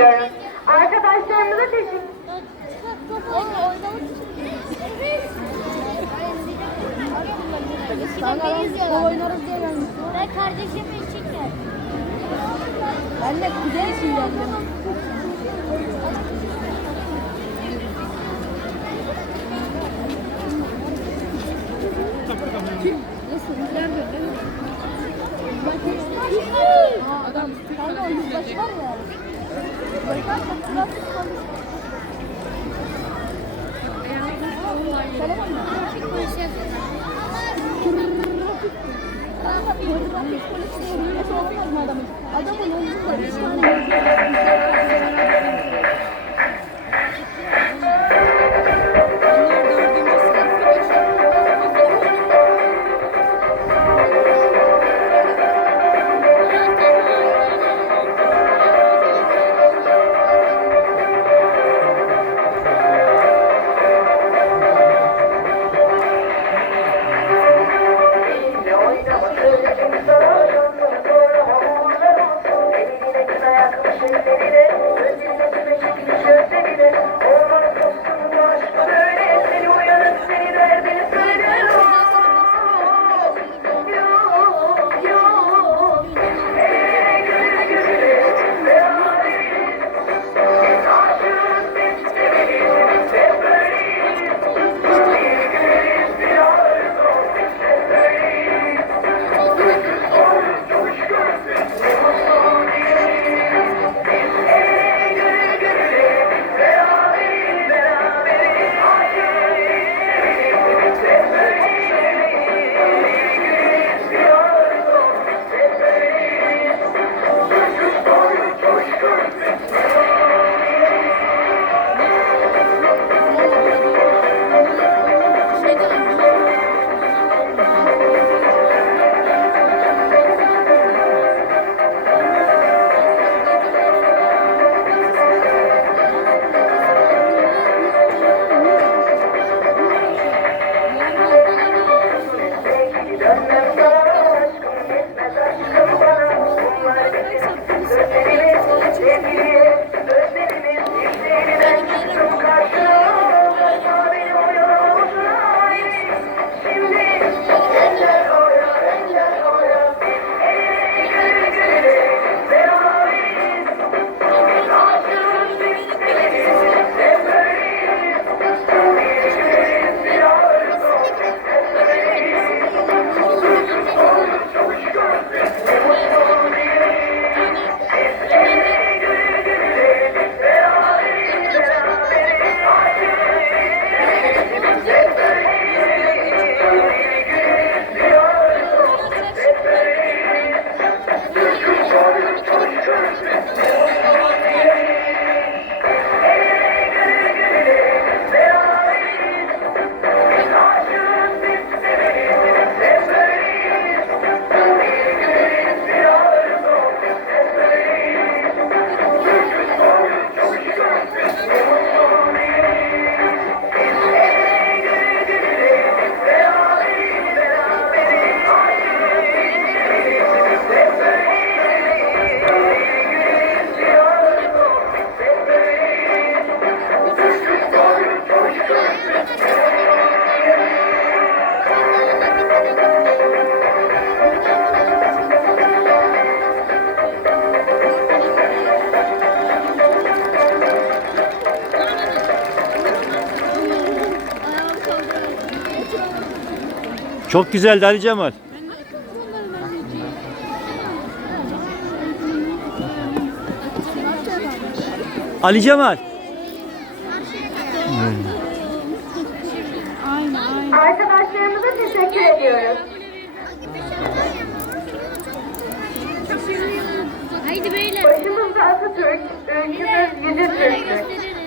ediyoruz. Arkadaşlarımıza teşekkür oynarız diye gelmiş. Ben kardeşim geldim. Ben de kuzey için geldim. Adam, kanka o yüzbaşı var ya. Trafik polis. Telefon mu? Kanka bir trafik polisi Çok güzeldi Ali Cemal. Ali Cemal. Arkadaşlarımıza teşekkür ediyoruz. Haydi beyler. Başımızda Atatürk, ülkümüz yüzü Türktür.